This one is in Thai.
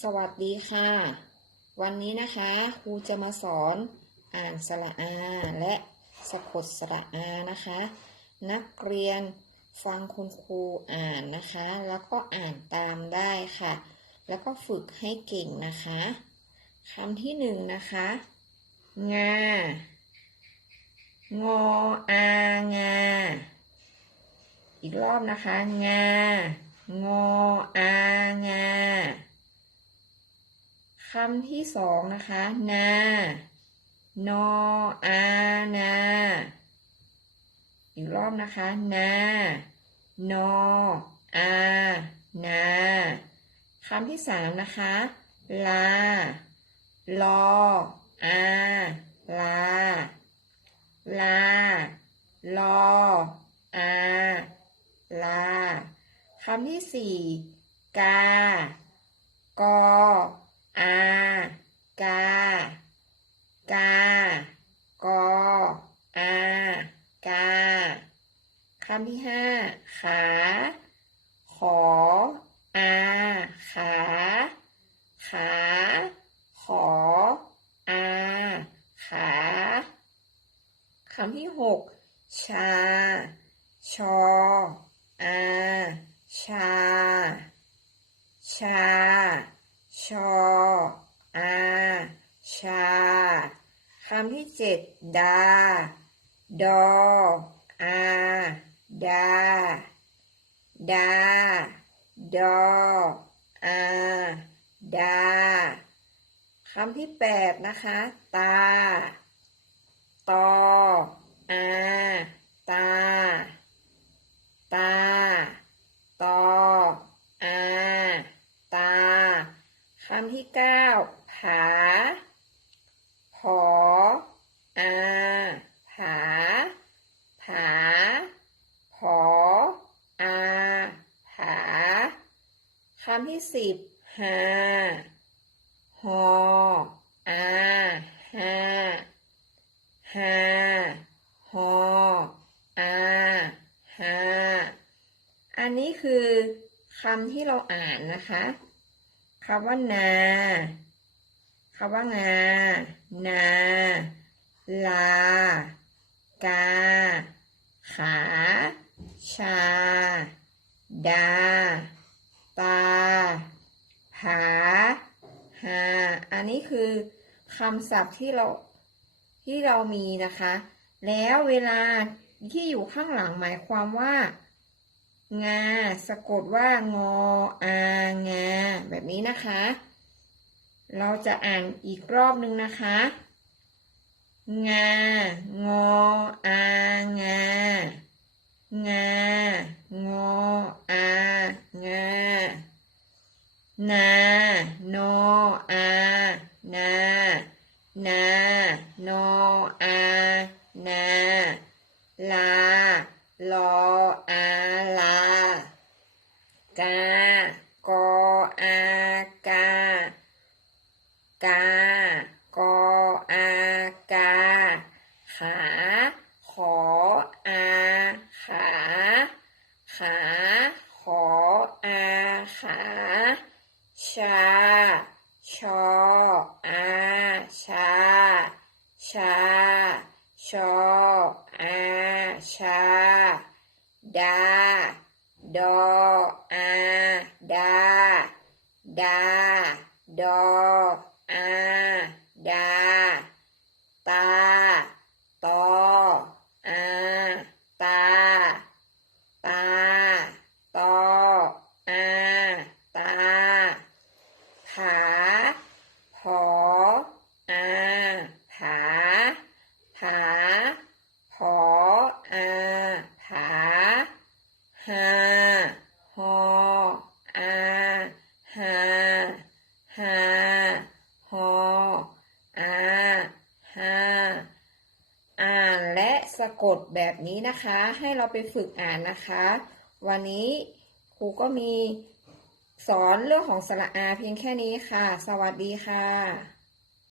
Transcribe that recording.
สวัสดีค่ะ วันนี้นะคะครูจะมาสอนอ่านสระอา และสะกดสระอานะคะ นักเรียนฟังคุณครูอ่านนะคะ แล้วก็อ่านตามได้ค่ะ แล้วก็ฝึกให้เก่งนะคะคำที่หนึ่งนะคะ งา งออางา อีกรอบนะคะ งา งออางา คำที่สองนะคะ นา นออานา อีกรอบนะคะ นา นออานาคำที่สามนะคะ ลา ลอ อา ลา ลา ลอ อา ลา คำที่สี่กากอ อากากากออากาคำที่ห้าขา ขอ อาขา ขา ขอ อาขาคำที่หกชา ชอ อา ชา ชา ชออาชา คำที่เจ็ดดา ดออาดา ดา ดออาดา คำที่แปดนะคะ ตา ตออาตา ตา ตอ อา ตา คำที่เก้าผา ผอ อา ผา ผา ผอ อา ผา คำที่ สิบหาหออาหาหาหออาหาอันนี้คือคำที่เราอ่านนะคะคำว่านาคำว่างา นา ลา กา ขา ชา ดา ตา ผาหา อันนี้คือคำศัพท์ที่เราที่เรามีนะคะ แล้วเวลาที่อยู่ข้างหลังหมายความว่า งา สะกดว่างออางา แบบนี้นะคะ เราจะอ่านอีกรอบนึงนะคะ งา งออางา งา งออางา นา นออา นา นา โนออา นา ลา ลอ อา ลา กา กอ อา กา กา กอ อา กา ขา ขอ อา ขา ขา ขอ อา ขา ชา ชออาชา ชา ชออาชา ดา ดออาดา ดา ดออาดา ตา ตออาตา ตา ตออา ตา ผา ผอ อา ผา ผา ผอ อา ผา หา หอ อา หา หาฮออาฮาอ่านและสะกดแบบนี้นะคะ ให้เราไปฝึกอ่านนะคะ วันนี้ครูก็มีสอนเรื่องของสระอาเพียงแค่นี้ค่ะ สวัสดีค่ะ